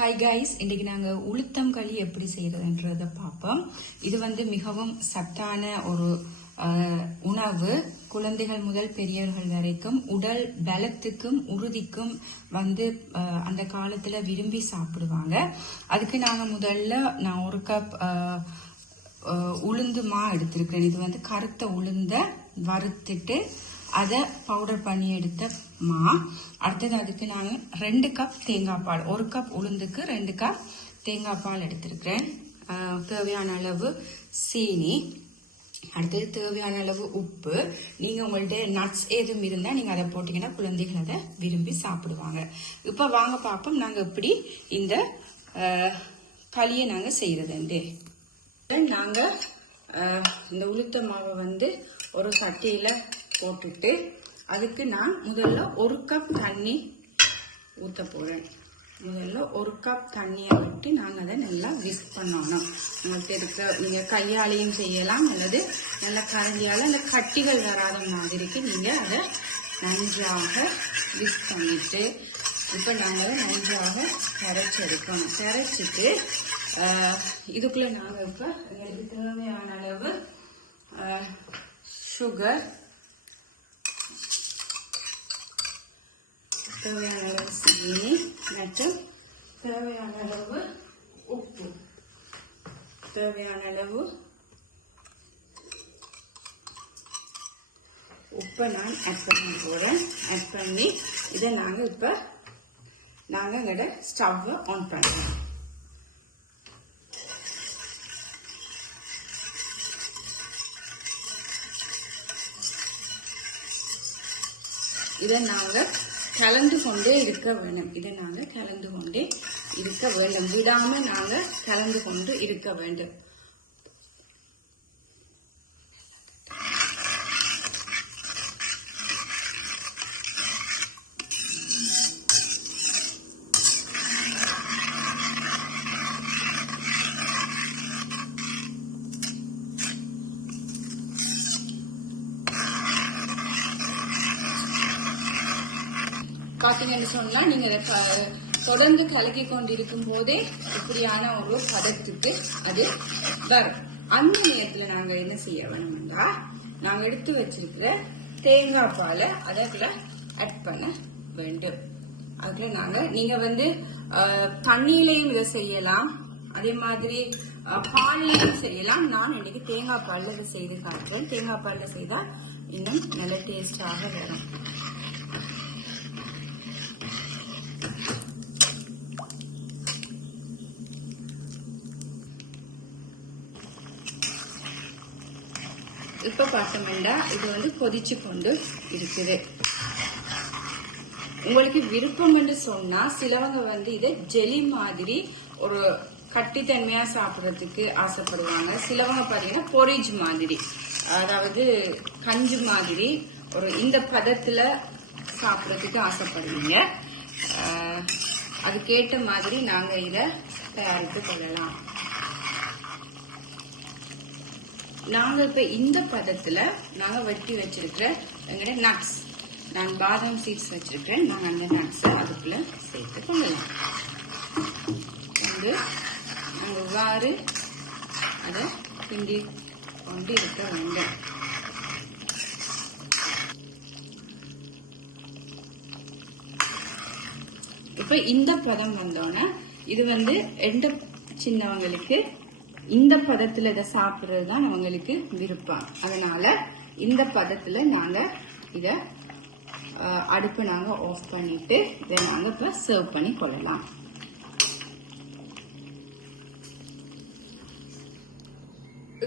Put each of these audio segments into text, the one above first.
Hi guys, இன்னைக்கு நாங்கள் உளுத்தம் களி எப்படி செய்யறதுன்றத பார்ப்போம். இது மிகவும் சத்தான ஒரு உணவு. குழந்தைகள் முதல் பெரியவர்கள் வரைக்கும் உடல் பலத்துக்கும் உறுதிக்கும் அந்த காலத்துல விரும்பி சாப்பிடுவாங்க. அதுக்கு நான் ஒரு கப் உளுந்து மா எடுத்திருக்கேன். இது கருத்த உளுந்த வறுத்துட்டு அதை பவுடர் பண்ணி எடுத்த மா. அடுத்தது அதுக்கு நான் 2 கப் தேங்காய் பால், 1 கப் உளுந்துக்கு 2 கப் தேங்காய் பால் எடுத்திருக்கிறேன். தேவையான அளவு சீனி, அடுத்தது தேவையான அளவு உப்பு. நீங்க உங்கள்ட்ட நட்ஸ் எதுவும் இருந்தா நீங்க அதை போட்டீங்கன்னா குழந்தைகள் அதை விரும்பி சாப்பிடுவாங்க. இப்ப வாங்க பார்ப்போம் நாங்க எப்படி இந்த களியை நாங்க செய்யறதுண்டு. நாங்க இந்த உளுத்த மாவை ஒரு சட்டியில போட்டுட்டு அதுக்கு நான் முதல்ல 1 கப் தண்ணி ஊற்ற போறேன். முதல்ல 1 கப் தண்ணியை விட்டு நாங்கள் அதை நல்லா விஸ்க் பண்ணணும். உங்களுக்கு நீங்க கையாலையும் செய்யலாம், அல்லது நல்லா கரண்டியால அந்த கட்டிகள் வராத மாதிரிக்கு நீங்க அதை நன்றாக விஸ்க் பண்ணிட்டு இப்போ நாங்கள் நன்றாக கரைச்செடுக்கணும். கரைச்சிட்டு இதுக்குள்ள நாங்கள் இப்போ எங்களுக்கு தேவையான அளவு சுகர், தேவையான அளவு சீனி மற்றும் தேவையான அளவு உப்பு, தேவையான அளவு உப்பை நான் ஆட் பண்ண போறேன். ஆட் பண்ணி இதை நாங்கள் எங்களோட ஸ்டவ்வை ஆன் பண்ணுறோம். இதை நாங்கள் கலந்து கொண்டே இருக்க வேண்டும். விடாம நாங்கள் கலந்து கொண்டு இருக்க வேண்டும். பாத்தீங்கன்னு சொன்னா நீங்க தொடர்ந்து கலக்கி கொண்டிருக்கும் போதே இப்படியான ஒரு பதத்துக்கு அது வரும். அந்த நேரத்துல நாங்க என்ன செய்ய வேணும்னா, நாங்க எடுத்து வச்சிருக்கிற தேங்காய் பாலை அதுல ஆட் பண்ண வேண்டும். அதுல நீங்க தண்ணியிலையும் இதை செய்யலாம், அதே மாதிரி பால்லையும் செய்யலாம். நான் இன்னைக்கு தேங்காய் பால்ல இதை செய்து காட்டுறேன். தேங்காய் பால்ல செய்தா இன்னும் நல்ல டேஸ்டாக வரும். இப்ப பார்த்தோம்னா இது கொதிச்சு கொண்டு இருக்குது. உங்களுக்கு விருப்பம் என்று சொன்னா சிலவங்க இதை ஜெலி மாதிரி ஒரு கட்டித்தன்மையா சாப்பிடறதுக்கு ஆசைப்படுவாங்க. சிலவங்க பாத்தீங்கன்னா பொரிஜ் மாதிரி, அதாவது கஞ்சி மாதிரி ஒரு இந்த பதத்துல சாப்பிடறதுக்கு ஆசைப்படுவீங்க. அதுக்கேற்ற மாதிரி நாங்க இதை தயாரித்து கொள்ளலாம். நாங்க இப்ப இந்த பதத்துல நாங்க வெட்டி வச்சிருக்கிற எங்களுடைய நட்ஸ், நான் பாதாம் சீட்ஸ் வச்சிருக்கேன். நாங்க அந்த நட்ஸ் அதுக்குள்ள சேர்த்து கொள்ளலாம். நாங்க இவ்வாறு அதை கிண்டி கொண்டு இருக்க வேண்டும். இப்ப இந்த பதம் வந்தோன்னா இது எந்த சின்னவங்களுக்கு இந்த பதத்துல இதை சாப்பிடுறதுதான் அவங்களுக்கு விருப்பம். அதனால இந்த பதத்துல நாங்க இத அடுப்பு ஆஃப் பண்ணிட்டு இதை நாங்க இப்ப சர்வ் பண்ணி கொள்ளலாம்.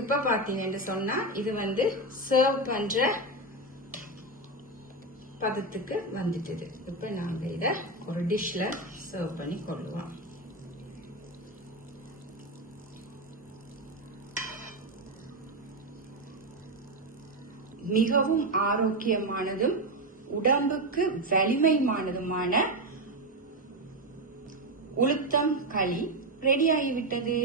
இப்ப பாத்தீங்கன்னு சொன்னா இது சர்வ் பண்ற பதத்துக்கு வந்துட்டது. இப்ப நாங்க இத ஒரு டிஷ்ல சர்வ் பண்ணி கொள்ளுவோம். மிகவும் ஆரோக்கியமானதும் உடம்புக்கு வலிமையானதுமான உளுத்தம் களி ரெடி ஆகிவிட்டது.